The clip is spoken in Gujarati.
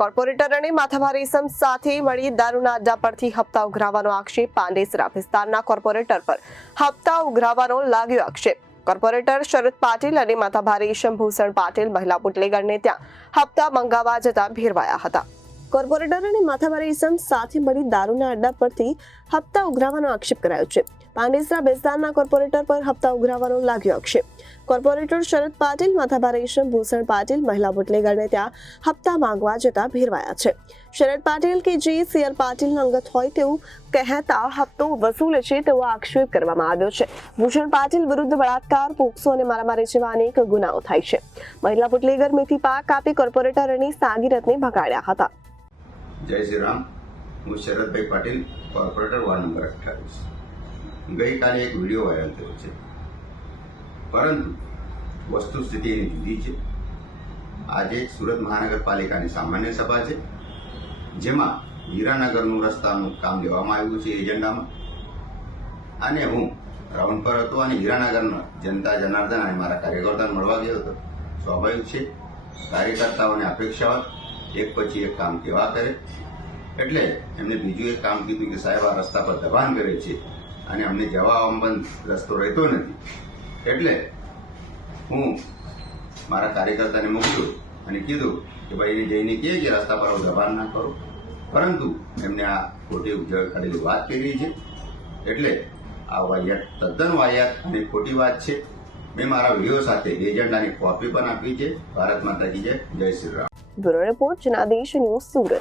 કોર્પોરેટર અને માથાભારે ઇસમ સાથે મળી દારૂના અડ્ડા પરથી હપ્તા ઉઘરાવવાનો આક્ષેપ. પાંડેસરા વિસ્તારના કોર્પોરેટર પર હપ્તા ઉઘરાવવાનો લાગ્યો આક્ષેપ. કોર્પોરેટર શરદ પાટીલ અને માથાભારે ઇસમ ભૂષણ પાટીલ મહિલા બુટલેગરને ત્યાં હપ્તા મંગાવવા જતા ભેરવાયા હતા. કોર્પોરેટર અને માથાભારે ઇસમ સાથે મળી દારૂના અડ્ડા પરથી હપ્તા ઉઘરાવવાનો આક્ષેપ કરાયો છે. પાંડેસરા વિસ્તારના કોર્પોરેટર પર હપ્તા ઉઘરાવવાનો લાગ્યો આક્ષેપ. કોર્પોરેટર શરદ પાટીલ માથાભારે ઇસમ ભૂષણ પાટીલ મહિલા બુટલેગરને ત્યાં હપ્તા માંગવા જતા ભેરવાયા છે. શરદ પાટીલ કે જે સીઆર પાટીલ અંગત હોય તેવું કહેતા હપ્તો વસૂલે છે તેવો આક્ષેપ કરવામાં આવ્યો છે. ભૂષણ પાટીલ વિરુદ્ધ બળાત્કાર, પોક્સો અને મારામારી જેવા અનેક ગુનાઓ થાય છે. મહિલા બુટલેગર મેથી પાક આપી કોર્પોરેટર અને સાગીરતને ભગાડ્યા હતા. જય શ્રી રામ. હું શરદભાઈ પાટીલ, કોર્પોરેટર વોર્ડ નંબર 28. ગઈકાલે એક વિડીયો વાયરલ થયો છે, પરંતુ વસ્તુસ્થિતિ એની જુદી છે. આજે સુરત મહાનગરપાલિકાની સામાન્ય સભા છે, જેમાં હીરાનગરનું રસ્તાનું કામ લેવામાં આવ્યું છે એજન્ડામાં. અને હું રાઉન્ડ પર હતો અને હીરાનગરના જનતા જનાર્દન અને મારા કાર્યકર્તાને મળવા ગયો હતો. સ્વાભાવિક છે, કાર્યકર્તાઓને અપેક્ષા એક પછી એક કામ કેવા કરે, એટલે એમને બીજું એક કામ કીધું કે સાહેબ આ રસ્તા પર દબાણ કરે છે અને અમને જવા આવવામાં રસ્તો રહેતો નથી. એટલે હું મારા કાર્યકર્તાને મોકલ્યું અને કીધું કે ભાઈ જઈને કહે કે રસ્તા પર દબાણ ના કરો, પરંતુ એમને આ ખોટી ઉજવણી કરેલી વાત કરી છે. એટલે આ વાહિયાત, તદ્દન વાહિયાત અને ખોટી વાત છે. મેં મારા વિડીયો સાથે એજન્ડાની કોપી પણ આપી છે. ભારત માતા કી જય. જય Shri Ram. Bureau report Janadesh news, Surat.